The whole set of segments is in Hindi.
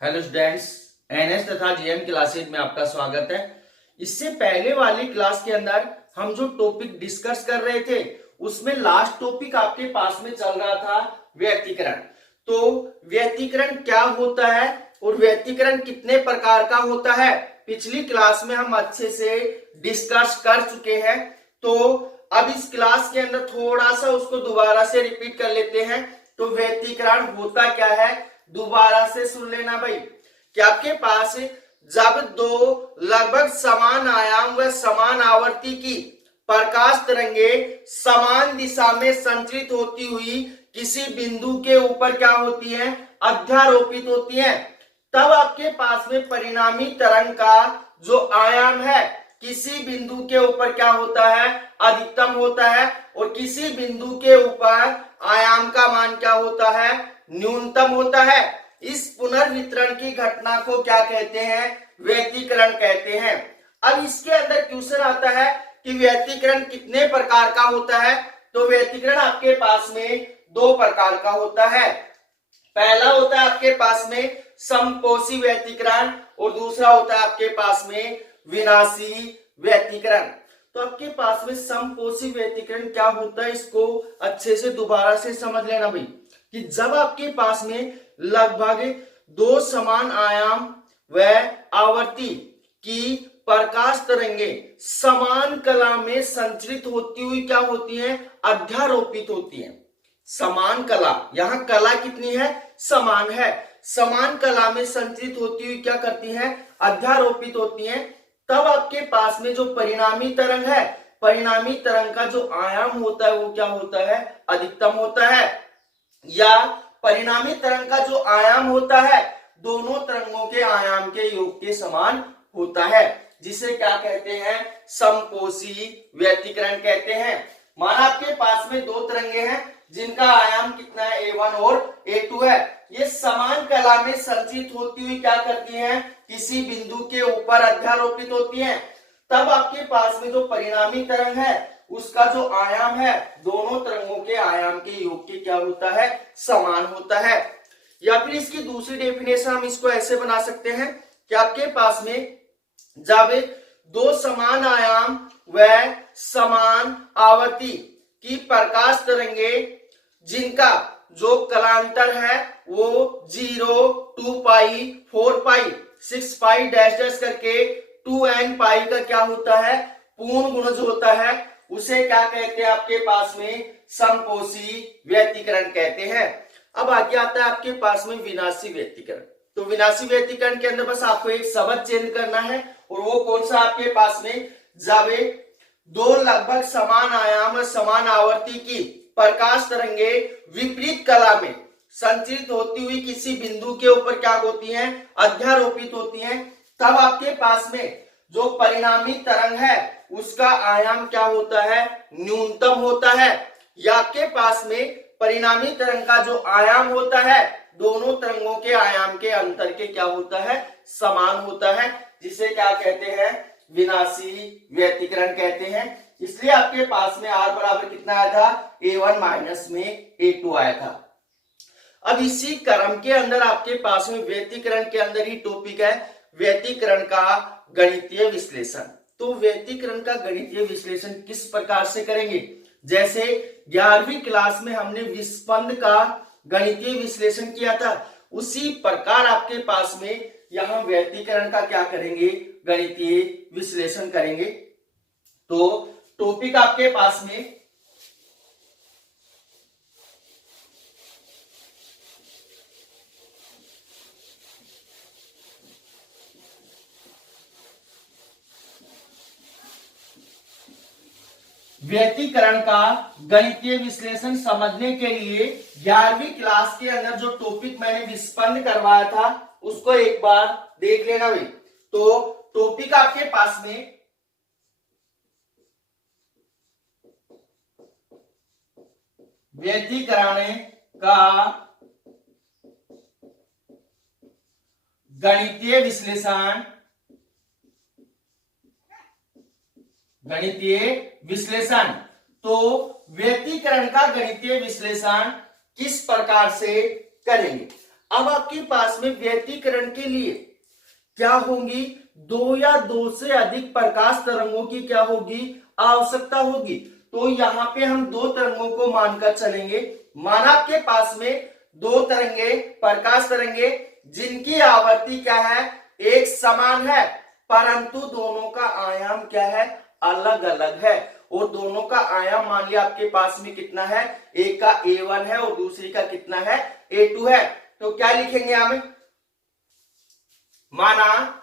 हेलो स्टूडेंट्स, एनएस तथा जीएम क्लासेज में आपका स्वागत है। इससे पहले वाली क्लास के अंदर हम जो टॉपिक डिस्कस कर रहे थे उसमें लास्ट टॉपिक आपके पास में चल रहा था व्यतिकरण। तो व्यतिकरण क्या होता है और व्यतिकरण कितने प्रकार का होता है पिछली क्लास में हम अच्छे से डिस्कस कर चुके हैं। तो अब इस क्लास के अंदर थोड़ा सा उसको दोबारा से रिपीट कर लेते हैं। तो व्यतिकरण होता क्या है दोबारा से सुन लेना भाई कि आपके पास जब दो लगभग समान आयाम व समान आवर्ती की प्रकाश तरंगे समान दिशा में संचरित होती हुई किसी बिंदु के ऊपर क्या होती हैं, अध्यारोपित होती हैं, तब आपके पास में परिणामी तरंग का जो आयाम है किसी बिंदु के ऊपर क्या होता है, अधिकतम होता है, और किसी बिंदु के ऊपर आयाम का मान क्या होता है, न्यूनतम होता है। इस पुनर्वितरण की घटना को क्या कहते हैं, व्यतिकरण कहते हैं। अब इसके अंदर क्वेश्चन आता है कि व्यतिकरण कितने प्रकार का होता है। तो व्यतिकरण आपके पास में दो प्रकार का होता है। पहला होता है आपके पास में समपोषी व्यतिकरण और दूसरा होता है आपके पास में विनाशी व्यतिकरण। तो आपके पास में समपोषी व्यतिकरण क्या होता है, इसको अच्छे से दोबारा से समझ लेना भाई कि जब आपके पास में लगभग दो समान आयाम व आवर्ती की प्रकाश तरंगे समान कला में संचरित होती हुई क्या होती हैं, अध्यारोपित होती हैं। समान कला, यहां कला कितनी है, समान है, समान कला में संचरित होती हुई क्या करती हैं, अध्यारोपित होती हैं। तब आपके पास में जो परिणामी तरंग है, परिणामी तरंग का जो आयाम होता है वो क्या होता है, अधिकतम होता है, या परिणामी तरंग का जो आयाम होता है दोनों तरंगों के आयाम के योग के समान होता है, जिसे क्या कहते हैं, समपोषी व्यतिकरण कहते हैं। माना आपके पास में दो तरंगे हैं जिनका आयाम कितना है, A1 और A2 है। ये समान कला में संचित होती हुई क्या करती हैं, किसी बिंदु के ऊपर अध्यारोपित होती हैं। तब आपके पास में जो परिणामी तरंग है उसका जो आयाम है दोनों तरंगों के आयाम के योग के क्या होता है, समान होता है। या फिर इसकी दूसरी डेफिनेशन हम इसको ऐसे बना सकते हैं कि आपके पास में जब दो समान आयाम व समान आवर्ती की प्रकाश तरंगे जिनका जो कलांतर है वो 0, 2 पाई, 4 पाई, 6 पाई डैश डैश करके 2n पाई का क्या होता है, पूर्ण गुणज होता है, उसे क्या कहते हैं आपके पास में, समपोषी व्यतिकरण कहते हैं। अब आगे आता है आपके पास में विनाशी व्यतिकरण। तो विनाशी व्यतिकरण के अंदर बस आपको एक शब्द चेंज करना है और वो कौन सा आपके पास में, जब दो लगभग समान आयाम और समान आवर्ती की प्रकाश तरंगे विपरीत कला में संचरित होती हुई किसी बिंदु के ऊपर क्या होती हैं, अध्यारोपित होती हैं। तब आपके पास में जो परिणामी तरंग है उसका आयाम क्या होता है, न्यूनतम होता है, या आपके पास में परिणामी तरंग का जो आयाम होता है दोनों तरंगों के आयाम के अंतर के क्या होता है, समान होता है, जिसे क्या कहते हैं, विनाशी व्यतिकरण कहते हैं। इसलिए आपके पास में R बराबर कितना आया था, A1 माइनस में A2 आया था। अब इसी क्रम के अंदर आपके पास में व्यतिकरण के अंदर ही टॉपिक है व्यतिकरण का गणितीय विश्लेषण। तो व्यतिकरण का गणितीय विश्लेषण किस प्रकार से करेंगे, जैसे 11वीं क्लास में हमने विस्पंद का गणितीय विश्लेषण किया था, उसी प्रकार आपके पास में यहां व्यतिकरण का क्या करेंगे, गणितीय विश्लेषण करेंगे। तो टॉपिक आपके पास में व्यतिकरण का गणितीय विश्लेषण समझने के लिए 11वीं क्लास के अंदर जो टॉपिक मैंने विस्पंद करवाया था उसको एक बार देख लेना भाई। तो टॉपिक आपके पास में व्यतिकरण का गणितीय विश्लेषण, गणितीय विश्लेषण। तो व्यतिकरण का गणितीय विश्लेषण किस प्रकार से करेंगे। अब आपके पास में व्यतिकरण के लिए क्या होंगी, दो या दो से अधिक प्रकाश तरंगों की क्या होगी, आवश्यकता होगी। तो यहाँ पे हम दो तरंगों को मानकर चलेंगे। माना आपके पास में दो तरंगे, प्रकाश तरंगे, जिनकी आवर्ती क्या है, एक समान है, परंतु दोनों का आयाम क्या है, अलग अलग है। और दोनों का आयाम मान लिया आपके पास में कितना है, एक का A1 है और दूसरी का कितना है, A2 है। तो क्या लिखेंगे हम, माना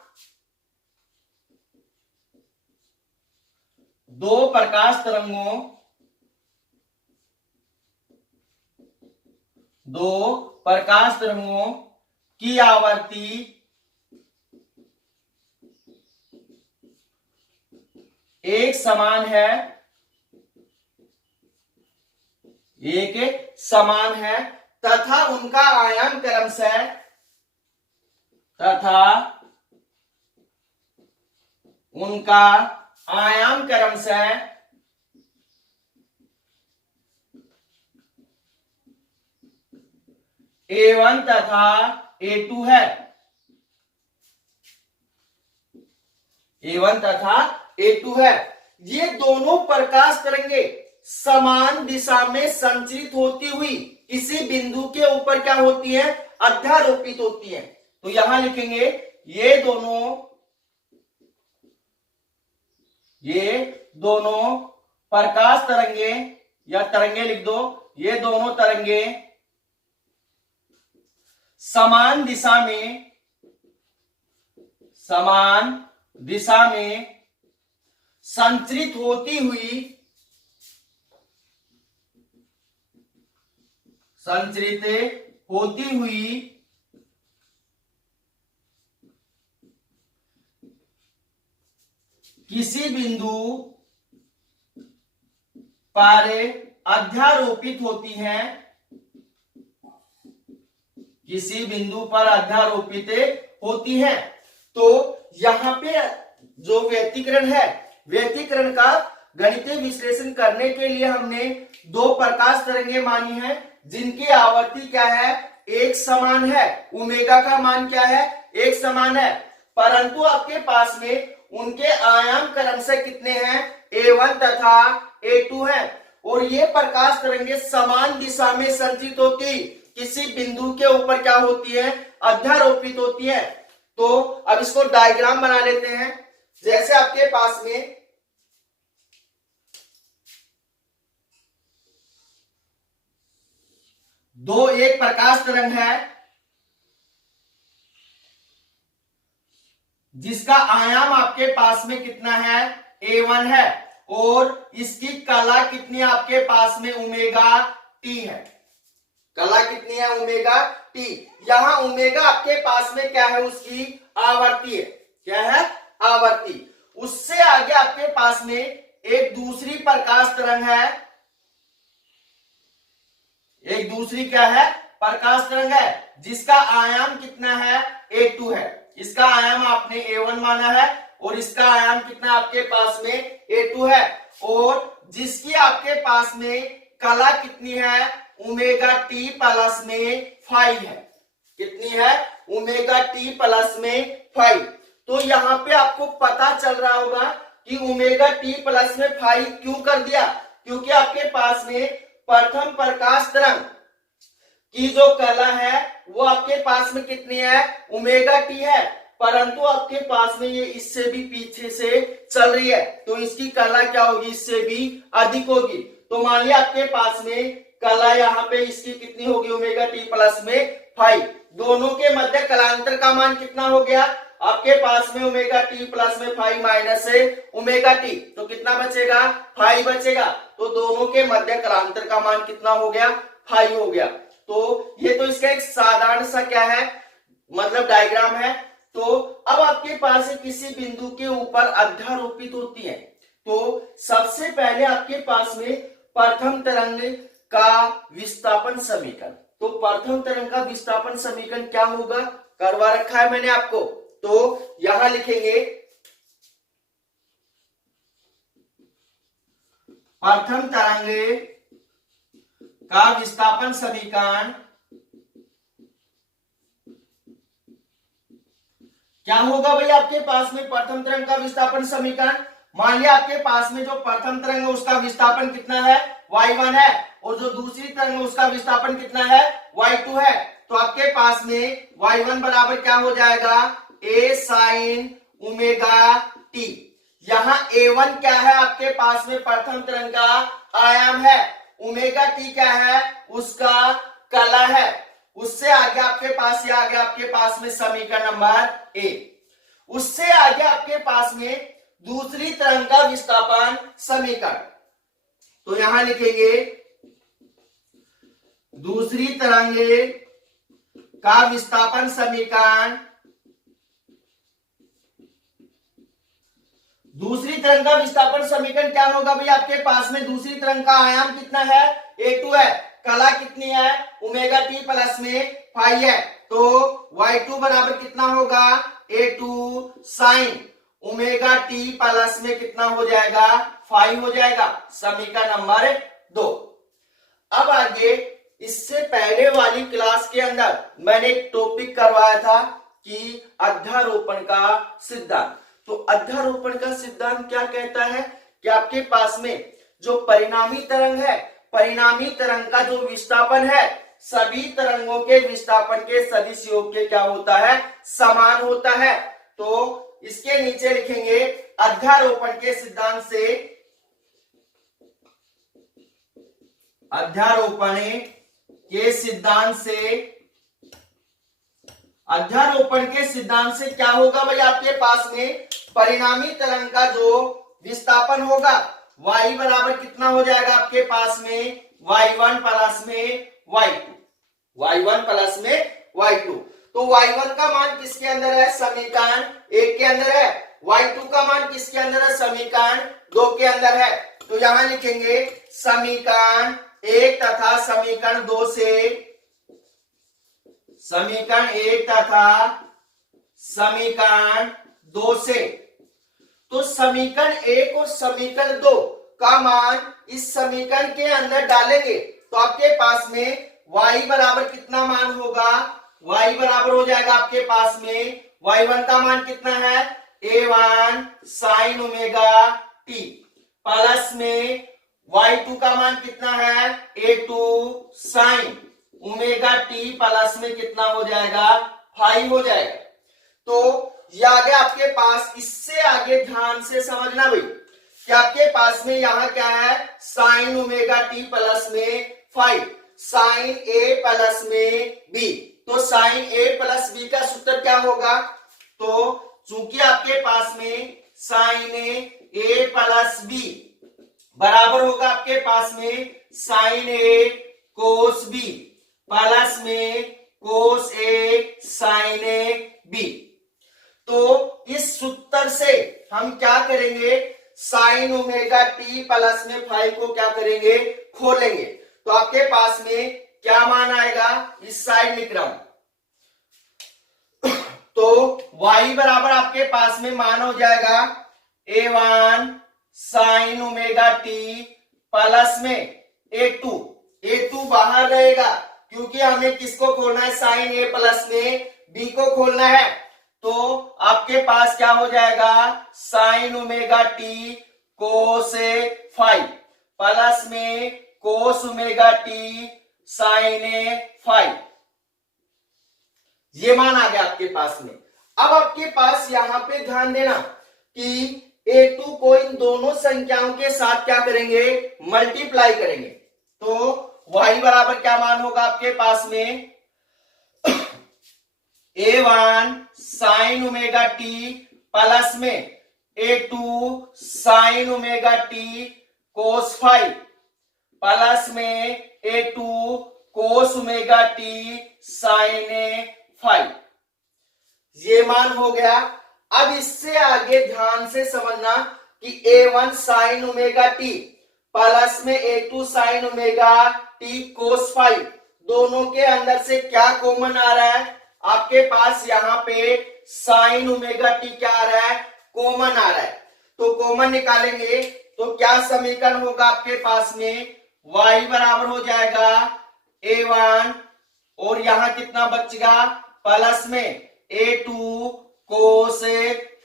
दो प्रकाश तरंगों, दो प्रकाश तरंगों की आवर्ती एक समान है, एक समान है, तथा उनका आयाम क्रमशः, तथा उनका आयाम क्रमशः A1 तथा A2 है, A1 तथा A2 है। ये दोनों प्रकाश तरंगे समान दिशा में संचरित होती हुई किसी बिंदु के ऊपर क्या होती है, अध्यारोपित होती है। तो यहां लिखेंगे ये दोनों प्रकाश तरंगे, या तरंगे लिख दो, ये दोनों तरंगे समान दिशा में संचरित होती हुई किसी बिंदु पर अध्यारोपित होती हैं, किसी बिंदु पर अध्यारोपित होती है। तो यहां पे जो व्यतिकरण है, व्यतिकरण का गणितीय विश्लेषण करने के लिए हमने दो प्रकाश तरंगे मानी है, जिनकी आवर्ती क्या है, एक समान है, ओमेगा का मान क्या है, एक समान है, परंतु आपके पास में उनके आयाम क्रमशः कितने हैं, A1 तथा A2 है। और ये प्रकाश तरंगे समान दिशा में संचित होती किसी बिंदु के ऊपर क्या होती है, अध्यारोपित होती है। तो अब इसको डायग्राम बना लेते हैं। जैसे आपके पास में दो, एक प्रकाश तरंग है जिसका आयाम आपके पास में कितना है, A1 है, और इसकी कला कितनी आपके पास में, ओमेगा टी है। कला कितनी है, ओमेगा टी। यहां ओमेगा आपके पास में क्या है, उसकी आवर्ती है। क्या है, आवर्ती। उससे आगे आपके पास में एक दूसरी प्रकाश तरंग है, एक दूसरी क्या है, प्रकाश तरंग है, जिसका आयाम कितना है, A2 है। इसका आयाम आपने A1 माना है और इसका आयाम कितना आपके पास में, A2 है, और जिसकी आपके पास में कला कितनी है, ओमेगा टी प्लस में 5 है। कितनी है, ओमेगा टी प्लस में 5। तो यहां पे आपको पता चल रहा होगा कि ओमेगा टी प्लस में 5 क्यों कर दिया, क्योंकि आपके पास में प्रथम प्रकाश तरंग की जो कला है वो आपके पास में कितनी है, ओमेगा टी है, परंतु आपके पास में ये इससे भी पीछे से चल रही है, तो इसकी कला क्या होगी, इससे भी अधिक होगी। तो मान लिया आपके पास में कला यहाँ पे इसकी कितनी होगी, ओमेगा टी प्लस में 5। दोनों के मध्य कलांतर का मान कितना हो गया, आपके पास में ओमेगा टी प्लस में 5 माइनस से ओमेगा टी, तो कितना बचेगा, 5 बचेगा। तो दोनों के मध्य कलांतर का मान कितना हो गया, 5 हो गया। तो ये तो इसका एक साधारण सा क्या है, मतलब डायग्राम है। तो अब आपके पास किसी बिंदु के ऊपर अध्यारोपित होती है, तो सबसे पहले आपके पास में प्रथम तरंग का विस्थापन समीकरण, तो प्रथम तरंग का विस्थापन समीकरण क्या होगा, करवा रखा है मैंने आपको। तो यहां लिखेंगे प्रथम तरंग का विस्थापन समीकरण क्या होगा भाई आपके पास में प्रथम तरंग का विस्थापन समीकरण। मान लिया आपके पास में जो प्रथम तरंग है उसका विस्थापन कितना है, y1 है, और जो दूसरी तरंग है उसका विस्थापन कितना है, y2 है। तो आपके पास में y1 बराबर क्या हो जाएगा, a sin ओमेगा t। यहाँ a1 क्या है आपके पास में प्रथम तरंग का आयाम है, ओमेगा t क्या है, उसका कला है। उससे आगे आपके पास ये आ गया आपके पास में समीकरण नंबर ए। उससे आगे आपके पास में दूसरी तरंग का विस्थापन समीकरण, तो यहां लिखेंगे दूसरी तरंग का विस्थापन समीकरण। दूसरी तरंग का विस्थापन समीकरण क्या होगा भाई आपके पास में, दूसरी तरंग का आयाम कितना है, a2 है, कला कितनी है, ओमेगा टी प्लस में फाई है। तो y2 बराबर कितना होगा, a2 sine omega T plus में कितना हो जाएगा, फाई हो जाएगा। समीकरण नंबर 2। अब आगे इससे पहले वाली क्लास के अंदर मैंने एक टॉपिक करवाया था कि अध्यारोपण का सिद्धांत। तो अध्यारोपण का सिद्धांत क्या कहता है कि आपके पास में जो परिणामी तरंग है, परिणामी तरंग का जो विस्थापन है सभी तरंगों के विस्थापन के सदिश योग के क्या होता है, समान होता है। तो इसके नीचे लिखेंगे अध्यारोपण के सिद्धांत से, अध्यारोपण के सिद्धांत से, अध्यारोपण के सिद्धांत से क्या होगा भाई आपके पास में, परिणामी तरंग का जो विस्थापन होगा y बराबर कितना हो जाएगा आपके पास में, y1 प्लस में y2, y1 प्लस में y2। तो y1 का मान किसके अंदर है, समीकरण 1 के अंदर है, y2 का मान किसके अंदर है, समीकरण 2 के अंदर है। तो यहां लिखेंगे समीकरण 1 तथा समीकरण 2 से, समीकरण 1 तथा समीकरण 2 से। तो समीकरण 1 और समीकरण 2 का मान इस समीकरण के अंदर डालेंगे तो आपके पास में y बराबर कितना मान होगा, y बराबर हो जाएगा आपके पास में y1 का मान कितना है, a1 sine omega t plus में y2 का मान कितना है, a2 sine omega T plus में कितना हो जाएगा, फाई हो जाएगा। तो ये आगे आपके पास, इससे आगे ध्यान से समझना भाई कि आपके पास में यहाँ क्या है, साइन ओमेगा टी प्लस में फाई, साइन ए प्लस में बी। तो साइन ए प्लस बी का सूत्र क्या होगा, तो चूंकि आपके पास में साइन ए प्लस बी बराबर होगा आपके पास में साइन ए कोस बी प्लस में कोस ए साइन ए बी। तो इस सूत्र से हम क्या करेंगे, साइन ओमेगा टी प्लस में फाई को क्या करेंगे, खोलेंगे। तो आपके पास में क्या मान आएगा, इस साइड लिख रहा हूं, तो y बराबर आपके पास में मान हो जाएगा a1 sign omega T plus में a2 बाहर रहेगा क्योंकि हमें किसको खोलना है, साइन ए प्लस में बी को खोलना है। तो आपके पास क्या हो जाएगा, sine omega T cos phi plus में कोस ओमेगा टी साइन ए फाई। ये मान आ गया आपके पास में। अब आपके पास यहां पे ध्यान देना कि a2 को इन दोनों संख्याओं के साथ क्या करेंगे, मल्टीप्लाई करेंगे। तो y बराबर क्या मान होगा आपके पास में, a1 sign omega T plus में a2 sine omega T cos phi plus में a2 cos omega T sine ए फाई। ये मान हो गया। अब इससे आगे ध्यान से समझना कि a1 sign omega T plus में a2 sine omega T cos phi, दोनों के अंदर से क्या कॉमन आ रहा है, आपके पास यहाँ पे साइन ओमेगा टी क्या आ रहा है, कॉमन आ रहा है। तो कॉमन निकालेंगे तो क्या समीकरण होगा आपके पास में, y बराबर हो जाएगा a1 और यहां कितना बचेगा, प्लस में a2 कोस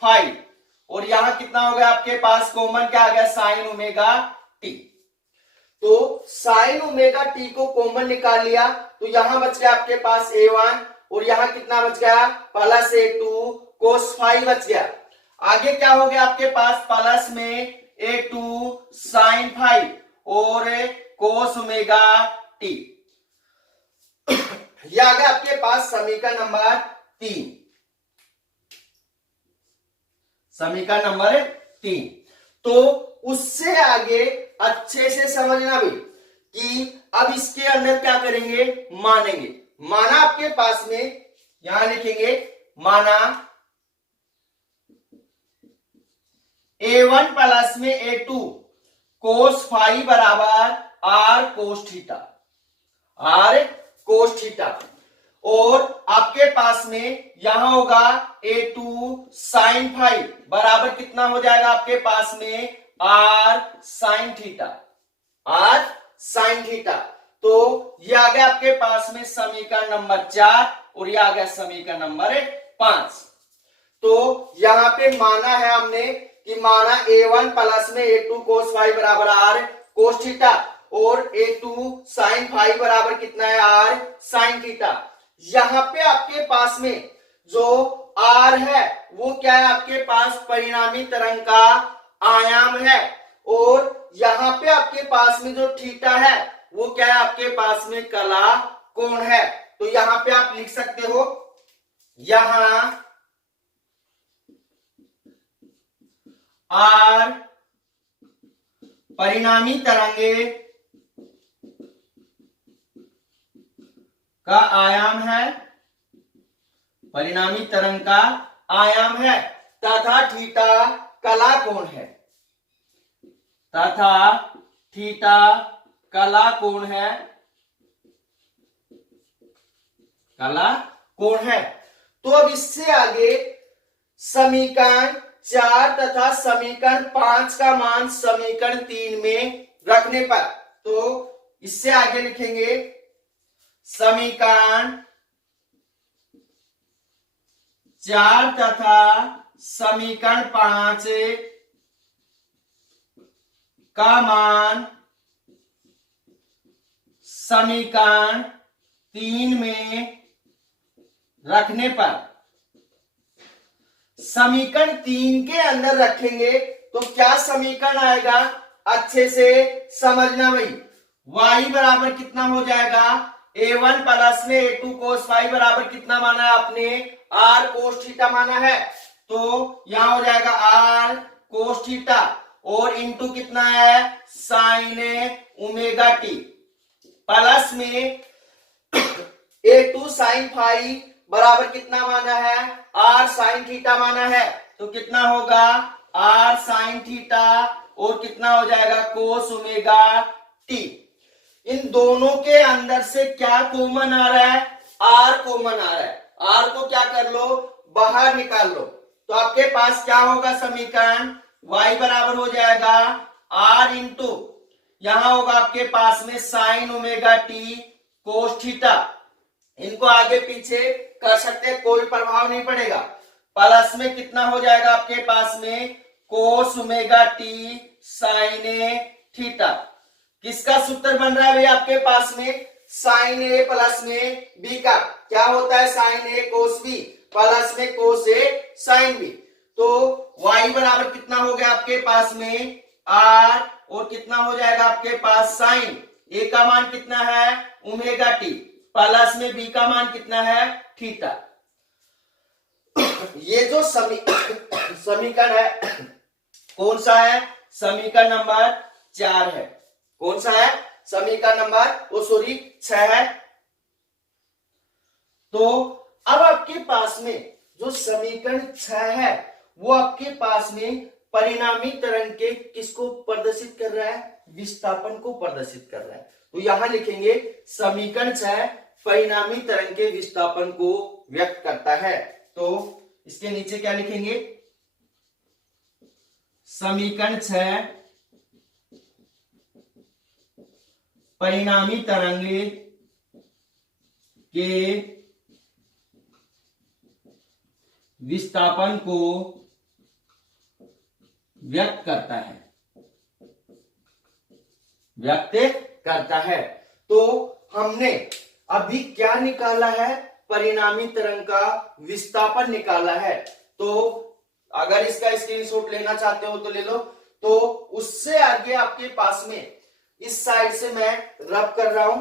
फाई, और यहां कितना हो गया आपके पास कॉमन, क्या आ गया, साइन ओमेगा टी। तो साइन ओमेगा टी को कॉमन निकाल लिया, तो यहां बच गया आपके पास a1, और यहां कितना बच गया, प्लस a2 कोस फाई बच गया। आगे क्या हो गया आपके पास, प्लस में a2 साइन फाई और कोस ओमेगा टी। यह आ गया आपके पास समीकरण नंबर 3, समीकरण नंबर 3। तो उससे आगे अच्छे से समझना भी कि अब इसके अंदर क्या करेंगे, मानेंगे। माना आपके पास में यहां लिखेंगे, माना a1 प्लस में a2 कोस फाई बराबर R cos theta, R cos theta, और आपके पास में यहां होगा a2 साइन फाई बराबर कितना हो जाएगा आपके पास में R sine theta, R sine theta. तो ये आ गया आपके पास में समीकरण नंबर 4, और ये आ गया समीकरण नंबर 5। तो यहां पे माना है हमने कि माना a1 प्लस में a2 कोस फाई बराबर आर कोस थीटा, और a2 साइन फाई बराबर कितना है, आर साइन थीटा। यहां पे आपके पास में जो r है वो क्या है, आपके पास परिणामी तरंग का आयाम है, और यहां पे आपके पास में जो थीटा है वो क्या है, आपके पास में कला कोण है। तो यहां पे आप लिख सकते हो, यहां r परिणामी तरंगे का आयाम है, परिणामी तरंग का आयाम है, तथा थीटा कला कोण है, तथा थीटा कला कोण है, कला कोण है। तो अब इससे आगे समीकरण 4 तथा समीकरण 5 का मान समीकरण 3 में रखने पर, तो इससे आगे लिखेंगे समीकरण 4 तथा समीकरण 5 का मान समीकरण 3 में रखने पर, समीकरण 3 के अंदर रखेंगे तो क्या समीकरण आएगा, अच्छे से समझना भाई। y बराबर कितना हो जाएगा, a1 प्लस में a2 कोस फाई बराबर कितना माना है आपने, r कोस थीटा माना है। तो यहां हो जाएगा r कोस थीटा, और इंटू कितना है, साइन ओमेगा टी, प्लस में a2 साइन फाई बराबर कितना माना है, r साइन थीटा माना है। तो कितना होगा, r साइन थीटा, और कितना हो जाएगा कोस ओमेगा टी। इन दोनों के अंदर से क्या कॉमन आ रहा है, r कॉमन आ रहा है। r को क्या कर लो, बाहर निकाल लो। तो आपके पास क्या होगा समीकरण, y बराबर हो जाएगा r इंटू, यहां होगा आपके पास में sign omega T cos theta. इनको आगे पीछे कर सकते हैं, कोई प्रभाव नहीं पड़ेगा। प्लस में कितना हो जाएगा आपके पास में cos omega T sine theta. किसका सूत्र बन रहा है भाई आपके पास में, साइन ए प्लस में बी का, क्या होता है साइन ए कोस बी प्लस में कोस ए साइन बी। तो y बराबर कितना हो गया आपके पास में r, और कितना हो जाएगा आपके पास साइन ए का मान कितना है ओमेगा टी, प्लस में बी का मान कितना है थीटा। ये जो समीकरण है कौन सा है, समीकरण नंबर 4 है। कौन सा है, समीकरण नंबर 6 है। तो अब आपके पास में जो समीकरण 6 है वो आपके पास में परिणामी तरंग के किसको प्रदर्शित कर रहा है, विस्थापन को प्रदर्शित कर रहा है। तो यहां लिखेंगे समीकरण 6 परिणामी तरंग के विस्थापन को व्यक्त करता है। तो इसके नीचे क्या लिखेंगे, समीकरण 6 परिणामी तरंग के विस्थापन को व्यक्त करता है, व्यक्त करता है। तो हमने अभी क्या निकाला है, परिणामी तरंग का विस्थापन निकाला है। तो अगर इसका स्क्रीनशॉट लेना चाहते हो तो ले लो। तो उससे आगे आपके पास में इस साइड से मैं रब कर रहा हूं,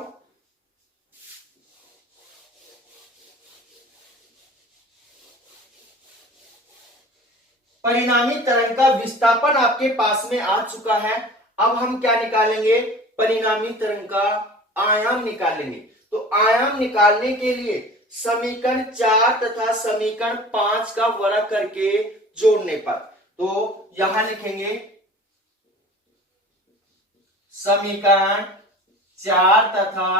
परिणामी तरंग का विस्थापन आपके पास में आ चुका है। अब हम क्या निकालेंगे, परिणामी तरंग का आयाम निकालेंगे। तो आयाम निकालने के लिए समीकरण 4 तथा समीकरण 5 का वर्ग करके जोड़ने पर, तो यहां लिखेंगे समीकरण 4 तथा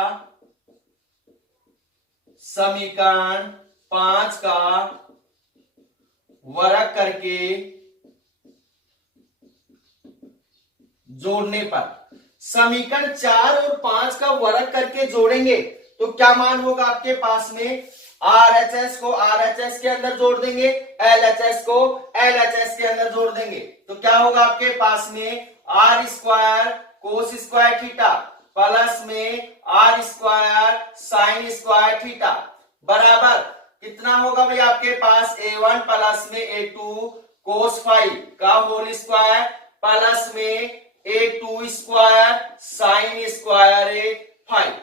समीकरण 5 का वर्ग करके जोड़ने पर, समीकरण 4 और 5 का वर्ग करके जोड़ेंगे तो क्या मान होगा आपके पास में, RHS को RHS के अंदर जोड़ देंगे, LHS को LHS के अंदर जोड़ देंगे। तो क्या होगा आपके पास में, R square cos square theta plus में R square sine square theta बराबर कितना होगा भाई आपके पास, A1 प्लस में A2 कोस फाइव का होल स्क्वायर प्लस में A2 square sine square five.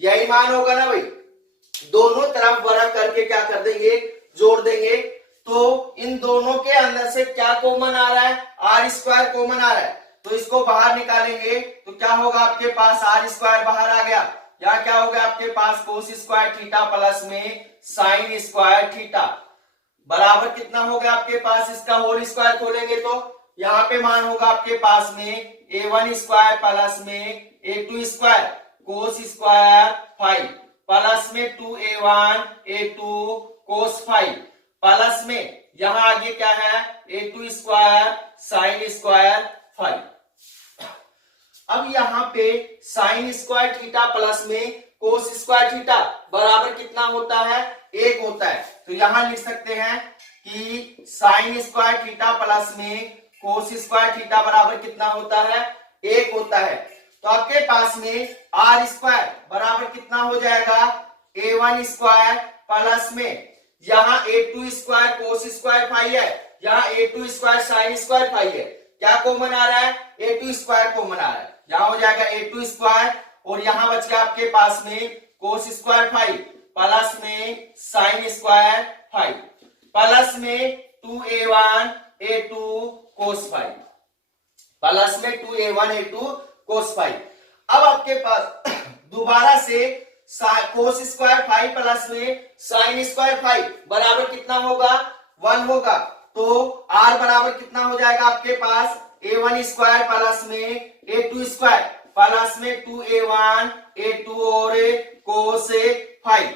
यही मान होगा ना भाई। दोनों तरफ वर्ग करके क्या कर देंगे, जोड़ देंगे। तो इन दोनों के अंदर से क्या कॉमन आ रहा है, आर स्क्वायर कॉमन आ रहा है। तो इसको बाहर निकालेंगे तो क्या होगा आपके पास, आर स्क्वायर बाहर आ गया। यहाँ क्या होगा आपके पास, कोस स्क्वायर थीटा प्लस में साइन स्क्वायर थीटा बराबर कितना हो गया आपके पास, इसका होल स्क्वायर खोलेंगे तो यहाँ पे मान होगा आपके पास में A1 स्क्वायर प्लस में A2 square cos square five plus में 2A1 A2 कोस फाइव प्लस में यहां आगे क्या है, A2 square sine square five. अब यहाँ पे साइन स्क्वायर थीटा प्लस में कोस स्क्वायर थीटा बराबर कितना होता है, 1 होता है। तो यहां लिख सकते हैं कि साइन स्क्वायर थीटा प्लस में कोस स्क्वायर थीटा बराबर कितना होता है, 1 होता है। तो आपके पास में आर स्क्वायर बराबर कितना हो जाएगा, A1 स्क्वायर प्लस में यहाँ A2 square cos square five है, यहाँ A2 square sine square five है। क्या कॉमन आ रहा है, A2 स्क्वायर कॉमन आ रहा है। यहाँ हो जाएगा A2 स्क्वायर और यहाँ बच गया आपके पास में कोस स्क्वायर फाइव प्लस में साइन स्क्वायर फाइव प्लस में 2A1 A2 कोस फाइव प्लस में 2A1 A2 कोस फाइव। अब आपके पास दोबारा से कोस स्क्वायर फाइव प्लस में साइन स्क्वायर फाइव बराबर कितना होगा, 1 होगा। तो R बराबर कितना हो जाएगा आपके पास, A1 स्क्वायर प्लस में A2 स्क्वायर प्लस में 2A1 A2 और कोस फाइव।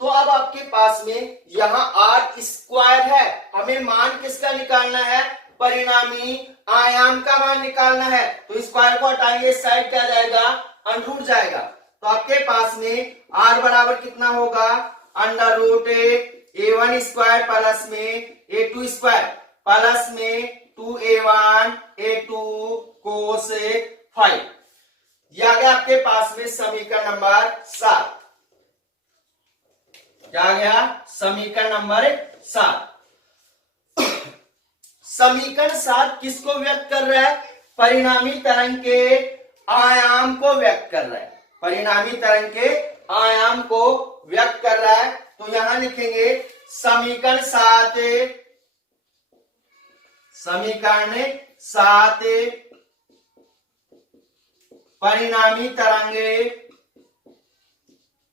तो अब आपके पास में यहाँ R स्क्वायर है, हमें मान किसका निकालना है, परिणामी आयाम का मान निकालना है। तो स्क्वायर को हटाइए, इस साइड क्या जाएगा, अंडर जाएगा। तो आपके पास में R बराबर कितना होगा, under root A1 square plus में A2 स्क्वायर प्लस में 2A1 A2 कोस फाइव। यह आ गया आपके पास में समीकरण नंबर 7। क्या आ गया, समीकरण नंबर 7। समीकरण 7 किसको व्यक्त कर रहा है, परिणामी तरंग के आयाम को व्यक्त कर रहा है, परिणामी तरंग के आयाम को व्यक्त कर रहा है। तो यहां लिखेंगे समीकरण 7 परिणामी तरंग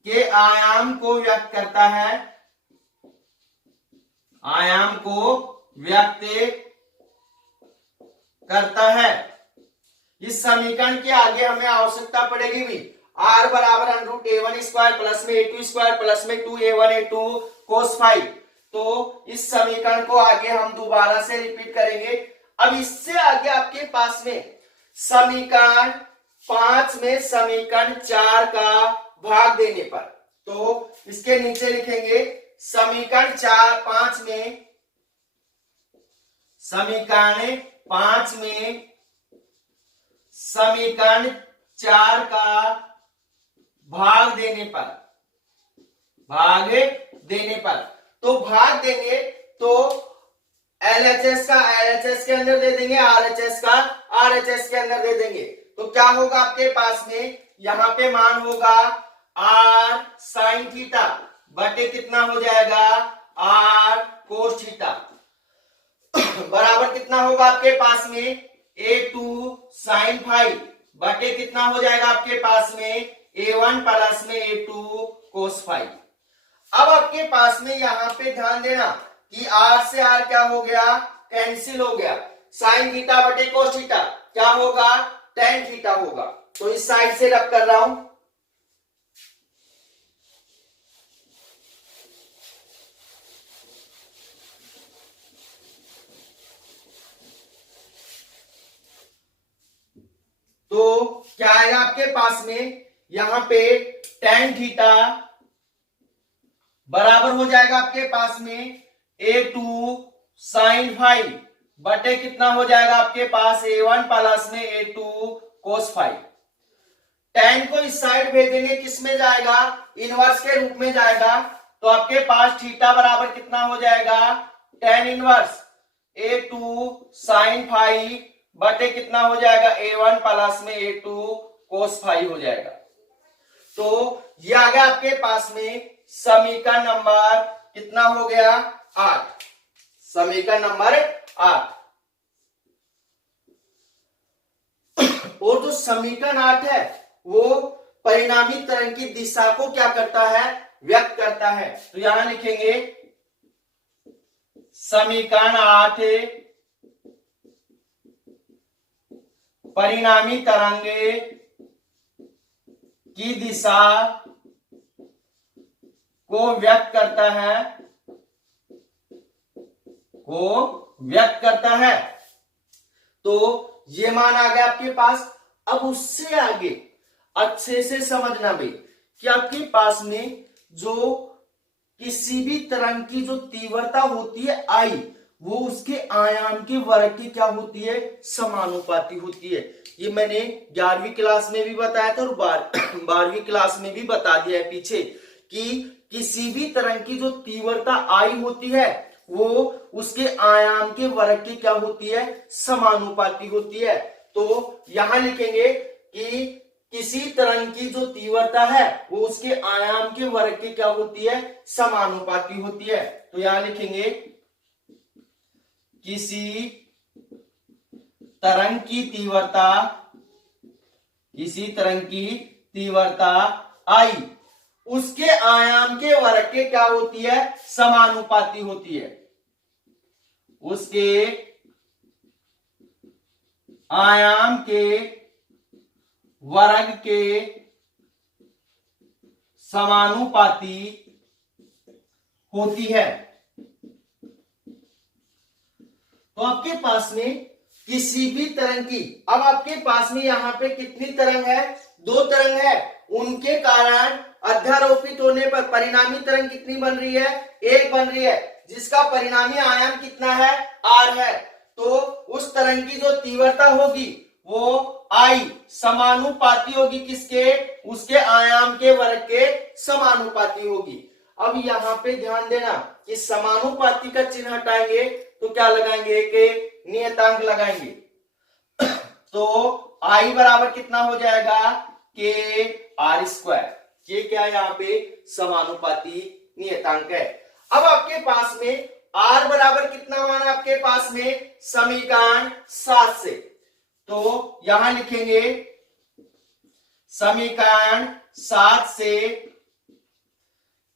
के आयाम को व्यक्त करता है, आयाम को व्यक्त करता है। इस समीकरण के आगे हमें आवश्यकता पड़ेगी भी, R बराबर under root A1 square plus में A2 स्क्वायर प्लस में 2A1 A2 कोस फाइव। तो इस समीकरण को आगे हम दोबारा से रिपीट करेंगे। अब इससे आगे आपके पास में समीकरण 5 में समीकरण 4 का भाग देने पर, तो इसके नीचे लिखेंगे समीकरण 5 में समीकरण 4 का भाग देने पर तो भाग देंगे तो LHS का LHS के अंदर दे देंगे, RHS का RHS के अंदर दे देंगे। तो क्या होगा आपके पास में, यहां पे मान होगा R sin थीटा बटे कितना हो जाएगा R cos थीटा बराबर कितना होगा आपके पास में A2 sin फाई बटे कितना हो जाएगा आपके पास में A1 प्लस में A2 cos फाई। अब आपके पास में यहां पे ध्यान देना कि R से R क्या हो गया, कैंसिल हो गया। साइन थीटा बटे कोस थीटा क्या होगा, टेन थीटा होगा। तो इस साइड से रब कर रहा हूं। तो क्या आएगा आपके पास में, यहां पे टेन थीटा बराबर हो जाएगा आपके पास में A2 साइन फाई बटे कितना हो जाएगा आपके पास A1 प्लस में A2 कोस फाई। टेन को इस साइड भेजेंगे, किस में जाएगा, इनवर्स के रूप में जाएगा। तो आपके पास थीटा बराबर कितना हो जाएगा, tan inverse A2 sine phi बटे कितना हो जाएगा A1 प्लस में A2 कोस फाई हो जाएगा। तो ये आ गया आपके पास में समीकरण नंबर कितना हो गया, 8। समीकरण नंबर 8। और जो समीकरण 8 है वो परिणामी तरंग की दिशा को क्या करता है, व्यक्त करता है। तो यहां लिखेंगे समीकरण 8 परिणामी तरंगे की दिशा को व्यक्त करता है, तो ये मान आ गया आपके पास। अब उससे आगे अच्छे से समझना भाई कि आपके पास में जो किसी भी तरंग की जो तीव्रता होती है आई, वो उसके आयाम के वर्ग की क्या होती है, समानुपाती होती है। ये मैंने 11वीं क्लास में भी बताया था और 12वीं क्लास में भी बता दिया है पीछे कि किसी भी तरंग की जो तीव्रता आई होती है वो उसके आयाम के वर्ग की क्या होती है, समानुपाती होती है। तो यहां लिखेंगे कि किसी तरंग की जो तीव्रता है वो उसके आयाम के वर्ग की क्या होती है, समानुपाती होती है। तो यहां लिखेंगे किसी तरंग की तीव्रता आई उसके आयाम के वर्ग के क्या होती है, समानुपाती होती है। उसके आयाम के वर्ग के समानुपाती होती है। तो आपके पास में किसी भी तरंग की, अब आपके पास में यहां पे कितनी तरंग है, 2 तरंग है। उनके कारण अध्यारोपित होने पर परिणामी तरंग कितनी बन रही है, 1 बन रही है, जिसका परिणामी आयाम कितना है, R है। तो उस तरंग की जो तीव्रता होगी वो I समानुपाती होगी किसके, उसके आयाम के वर्ग के समानुपाती होगी। अब यहां पे ध्यान देना कि समानुपाती का चिन्ह हटाएंगे तो क्या लगाएंगे, कि नियतांक लगाएंगे। तो I बराबर कितना हो जाएगा, के आर स्क्वायर। ये क्या है, यहाँ पे समानुपाती नियतांक है। अब आपके पास में R बराबर कितना मान है आपके पास में, समीकरण 7 से। तो यहां लिखेंगे समीकरण 7 से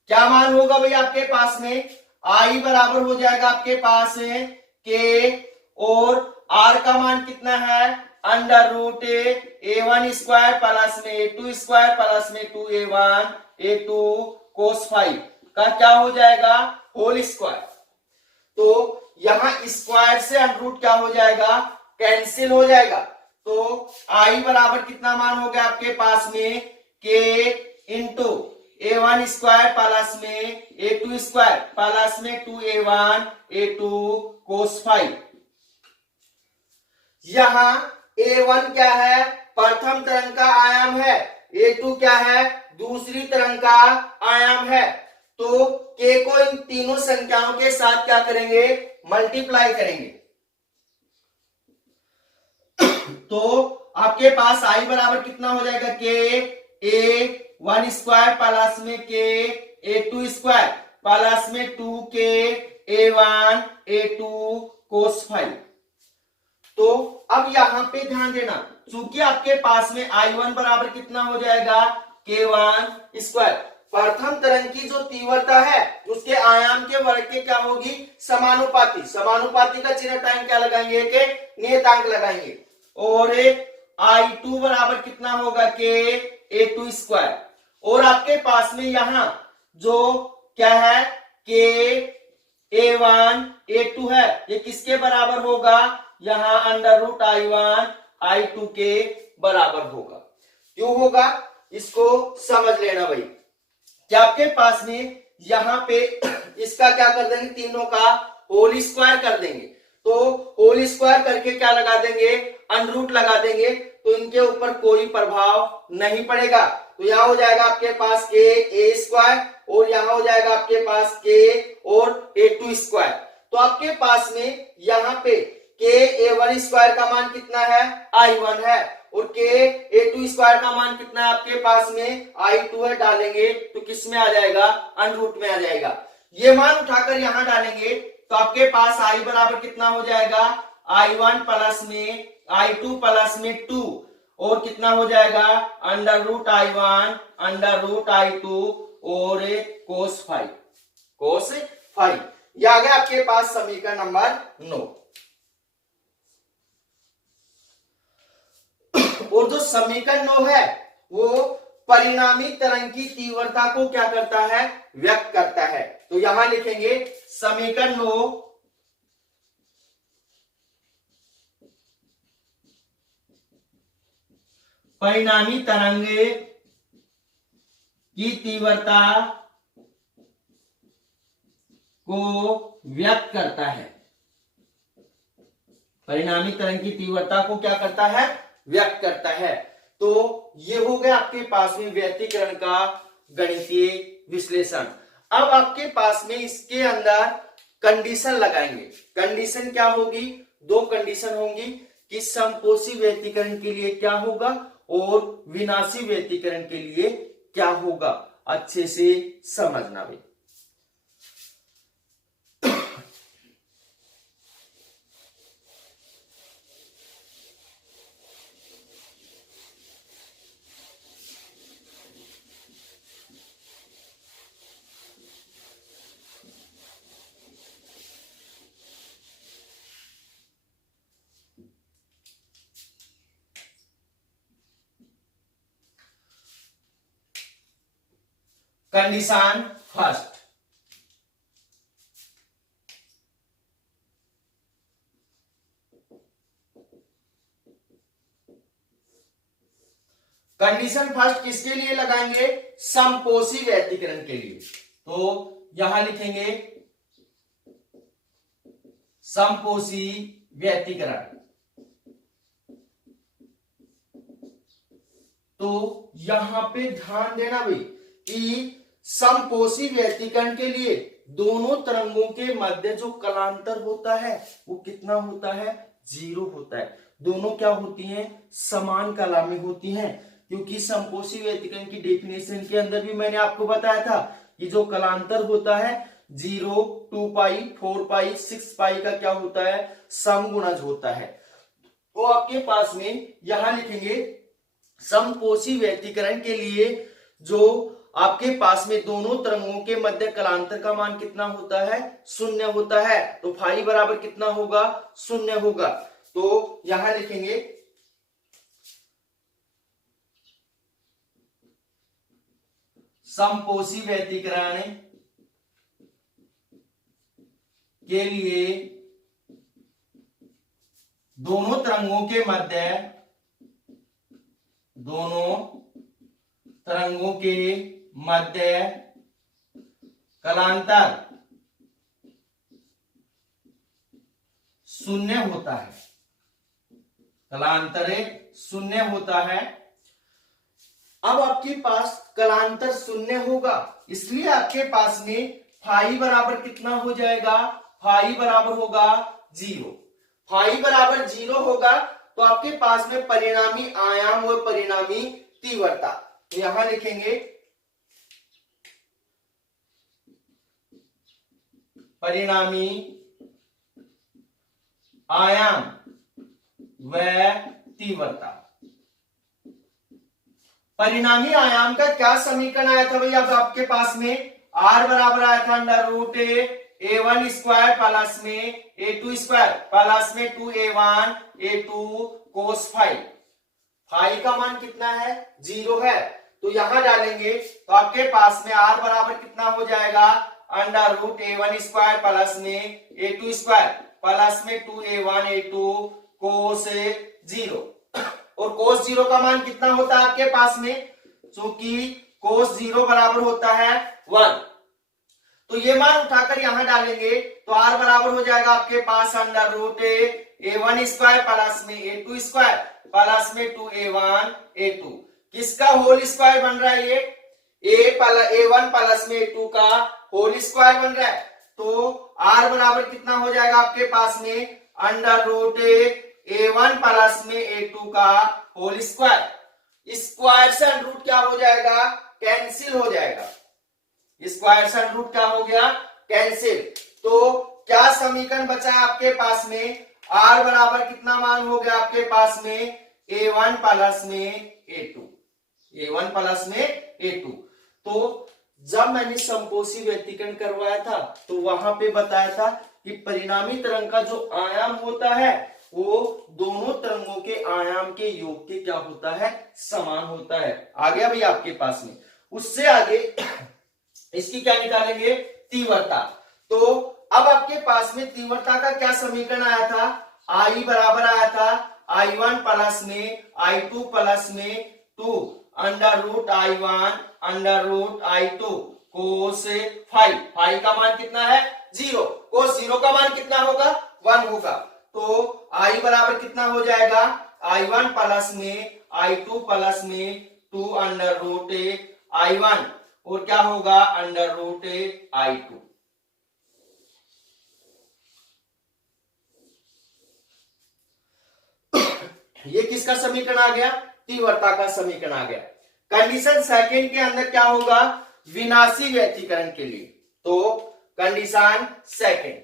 क्या मान होगा भाई आपके पास में, I बराबर हो जाएगा आपके पास है के, और R का मान कितना है, under root A1 square plus में A2 स्क्वायर प्लस में 2A1 A2 कोस फाई का क्या हो जाएगा, होल स्क्वायर। तो यहां स्क्वायर से अंडर रूट क्या हो जाएगा, कैंसिल हो जाएगा। तो I बराबर कितना मान हो गया आपके पास में, के इंटू A1 स्क्वायर प्लस में A2 स्क्वायर प्लस में 2A1 A2 cos फाइव। यहां A1 क्या है, प्रथम तरंग का आयाम है, A2 क्या है, दूसरी तरंग का आयाम है। तो K को इन तीनों संख्याओं के साथ क्या करेंगे, मल्टीप्लाई करेंगे। तो आपके पास I बराबर कितना हो जाएगा, K A1 स्क्वायर प्लस में K A2 स्क्वायर प्लस में 2K A1 A2 cos five. तो अब यहां पे ध्यान देना, चूंकि आपके पास में I1 बराबर कितना हो जाएगा, K1 स्क्वायर, प्रथम तरंग की जो तीव्रता है उसके आयाम के वर्ग के क्या होगी, समानुपाती। समानुपाती का चिन्ह टाइम क्या लगाएंगे, के नियतांक लगाएंगे। और I2 बराबर कितना होगा, के A2 स्क्वायर। और आपके पास में यहां जो क्या है, के A1 A2 है, ये किसके बराबर होगा, यहां अंडर रूट I1 I2 के बराबर होगा। क्यों होगा, इसको समझ लेना भाई। कि आपके पास में यहां पे इसका क्या कर देंगे, तीनों का होल स्क्वायर कर देंगे। तो होल स्क्वायर करके क्या लगा देंगे, अंडर रूट लगा देंगे, तो इनके ऊपर कोई प्रभाव नहीं पड़ेगा। तो यहां हो जाएगा आपके पास के A स्क्वायर और यहां हो जाएगा आपके पास के और A2 स्क्वायर। तो आपके पास में यहां पे के A1 स्क्वायर का मान कितना है, I1 है, और के A2 स्क्वायर का मान कितना है आपके पास में, I2 है। डालेंगे तो किस में आ जाएगा, अंडर रूट में आ जाएगा। ये मान उठाकर यहां डालेंगे तो आपके पास I बराबर कितना हो जाएगा, I1 प्लस में I2 प्लस में 2 और कितना हो जाएगा, under root I1 under root I2 और cos फाइव। cos फाइव ये आ गया आपके पास समीकरण नंबर 9। और जो समीकरण 9 है वो परिणामी तरंग की तीव्रता को क्या करता है, व्यक्त करता है। तो यहां लिखेंगे समीकरण 9 परिणामी तरंग की तीव्रता को व्यक्त करता है। परिणामी तरंग की तीव्रता को क्या करता है, व्यक्त करता है। तो ये हो गया आपके पास में व्यतिकरण का गणितीय विश्लेषण। अब आपके पास में इसके अंदर कंडीशन लगाएंगे। कंडीशन क्या होगी, दो कंडीशन होंगी कि समपोषी व्यतिकरण के लिए क्या होगा और विनाशी व्यतिकरण के लिए क्या होगा। अच्छे से समझना भाई। कंडीशन फर्स्ट, कंडीशन फर्स्ट किसके लिए लगाएंगे, समपोषी व्यतिकरण के लिए। तो यहां लिखेंगे समपोषी व्यतिकरण। तो यहां पे ध्यान देना भाई कि समपोषी व्यतिकरण के लिए दोनों तरंगों के मध्य जो कलांतर होता है वो कितना होता है, 0 होता है। दोनों क्या होती हैं, समान कला में होती हैं। क्योंकि समपोषी व्यतिकरण की डेफिनेशन के अंदर भी मैंने आपको बताया था कि जो कलांतर होता है 0, 2 पाई, 4 पाई, 6 पाई का क्या होता है, समगुणज होता है। तो आपके पास में यहां लिखेंगे समपोषी व्यतिकरण के लिए जो आपके पास में दोनों तरंगों के मध्य कलांतर का मान कितना होता है, 0 होता है। तो फाई बराबर कितना होगा, 0 होगा। तो यहां लिखेंगे समपोषी व्यतिकरण के लिए दोनों तरंगों के मध्य कलांतर शून्य होता है, कलांतर शून्य होता है। अब आपके पास कलांतर शून्य होगा, इसलिए आपके पास में फाई बराबर कितना हो जाएगा, फाई बराबर होगा 0। फाई बराबर 0 होगा तो आपके पास में परिणामी आयाम और परिणामी तीव्रता, तो यहां लिखेंगे परिणामी आयाम व तीव्रता। परिणामी आयाम का क्या समीकरण आया था भैया, अब आपके पास में r बराबर आया था √a1 स्क्वायर प्लस में a2 स्क्वायर प्लस में 2a1 a2 cos phi. Phi का मान कितना है, 0 है, तो यहां डालेंगे तो आपके पास में r बराबर कितना हो जाएगा, √a1 स्क्वायर प्लस में a2 स्क्वायर प्लस में 2a1 a2 cos 0। और cos 0 का मान कितना होता है आपके पास में, क्योंकि cos 0 बराबर होता है 1, तो ये मान उठाकर यहां डालेंगे तो r बराबर हो जाएगा आपके पास √a1 स्क्वायर प्लस में a2 स्क्वायर प्लस में 2a1 a2, किसका होल स्क्वायर बन रहा है, ये a1 प्लस में a2 का होल स्क्वायर बन रहा है, तो r बराबर कितना हो जाएगा आपके पास में √a1 प्लस में a2 का होल स्क्वायर। स्क्वायर से अंडर क्या हो जाएगा, कैंसिल हो जाएगा, स्क्वायर से अंडर क्या हो गया, कैंसिल। तो क्या समीकरण बचा है आपके पास में, r बराबर कितना मान हो गया आपके पास में a1 प्लस में a2, a1 प्लस में a2। तो जब मैंने समपोषी व्यतिकरण करवाया था तो वहां पे बताया था कि परिणामी तरंग का जो आयाम होता है वो दोनों तरंगों के आयाम के योग के क्या होता है, समान होता है। आ गया भैया आपके पास में। उससे आगे इसकी क्या निकालेंगे, तीव्रता। तो अब आपके पास में तीव्रता का क्या समीकरण आया था, I बराबर आया था I1 प्लस में I2 प्लस में 2 √I1 √I2 cos phi. Phi का मान कितना है, 0, cos 0 का मान कितना होगा, 1 होगा, तो I बराबर कितना हो जाएगा, I1 प्लस में I2 प्लस में 2 √I1 और क्या होगा √I2। ये किसका समीकरण आ गया, तीव्रता का समीकरण आ गया। कंडीशन सेकंड के अंदर क्या होगा, विनाशी व्यतिकरण के लिए, तो कंडीशन सेकंड,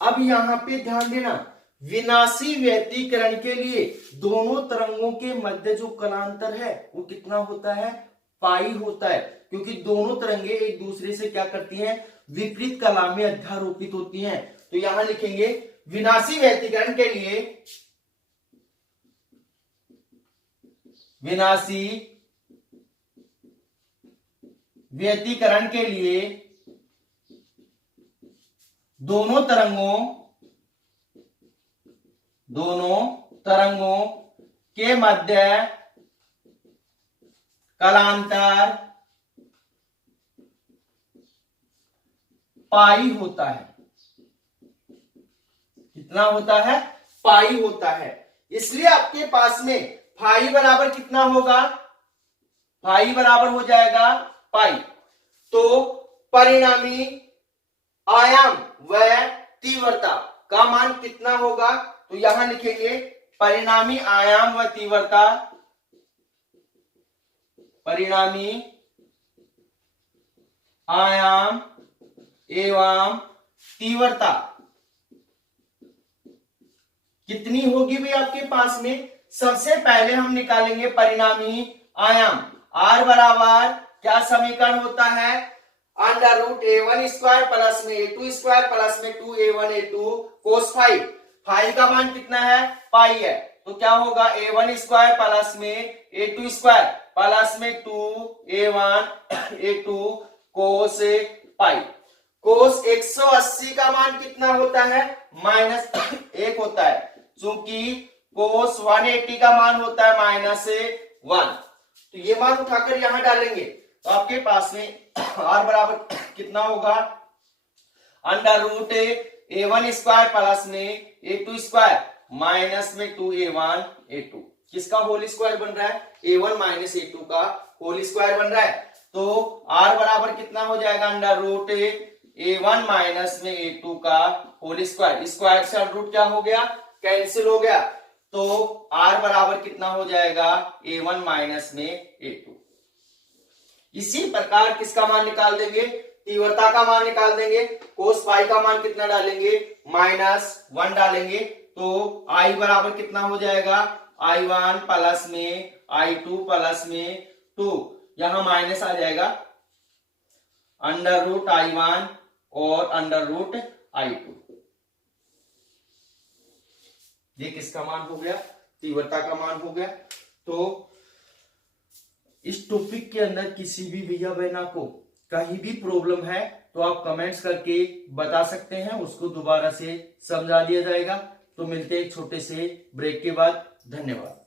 अब यहां पे ध्यान देना, विनाशी व्यतिकरण के लिए दोनों तरंगों के मध्य जो कलांतर है वो कितना होता है, पाई होता है, क्योंकि दोनों तरंगे एक दूसरे से क्या करती हैं, विपरीत कला में अध्यारोपित होती हैं। तो यहां लिखेंगे विनाशी व्यतिकरण के लिए, विनाशी व्यतिकरण के लिए दोनों तरंगों के मध्य कलांतर पाई होता है। कितना होता है, पाई होता है। इसलिए आपके पास में फाई बराबर कितना होगा, फाई बराबर हो जाएगा पाई। तो परिणामी आयाम व तीव्रता का मान कितना होगा, तो यहां लिखेंगे परिणामी आयाम व तीव्रता, परिणामी आयाम एवं तीव्रता कितनी होगी भाई आपके पास में। सबसे पहले हम निकालेंगे परिणामी आयाम, r बराबर क्या समीकरण होता है, √a1 स्क्वायर प्लस में a2 स्क्वायर प्लस में 2a1 a2 cos phi. Phi का मान कितना है, पाई है, तो क्या होगा a1 स्क्वायर प्लस में a2 स्क्वायर प्लस में 2a1 a2 कोस पाई। कोस 180 का मान कितना होता है? -1 होता है, क्योंकि कोस 180 का मान होता है -1। तो ये मान उठाकर यहां डालेंगे तो आपके पास में r बराबर कितना होगा? Under root a1 square plus में a2 स्क्वायर माइनस में 2a1 a2, किसका होल स्क्वायर बन रहा है? a1 माइनस a2 का होल स्क्वायर बन रहा है। तो r बराबर कितना हो जाएगा? अंडर रूट a1 माइनस में a2 का होल स्क्वायर। स्क्वायर से अंडर रूट क्या हो गया? कैंसिल हो गया। तो r बराबर कितना हो जाएगा? a1 माइनस में a2। इसी प्रकार किसका मान निकाल देंगे? तीव्रता का मान निकाल देंगे। कोस पाई का मान कितना डालेंगे? -1 डालेंगे। तो I बराबर कितना हो जाएगा? I1 प्लस में I2 प्लस में 2, यहां माइनस आ जाएगा, अंडर रूट I1 और अंडर रूट I2। ये किसका मान हो गया? तीव्रता का मान हो गया। तो इस टॉपिक के अंदर किसी भी भैया बहना को कहीं भी प्रॉब्लम है तो आप कमेंट्स करके बता सकते हैं, उसको दोबारा से समझा दिया जाएगा। तो मिलते हैं एक छोटे से ब्रेक के बाद। धन्यवाद।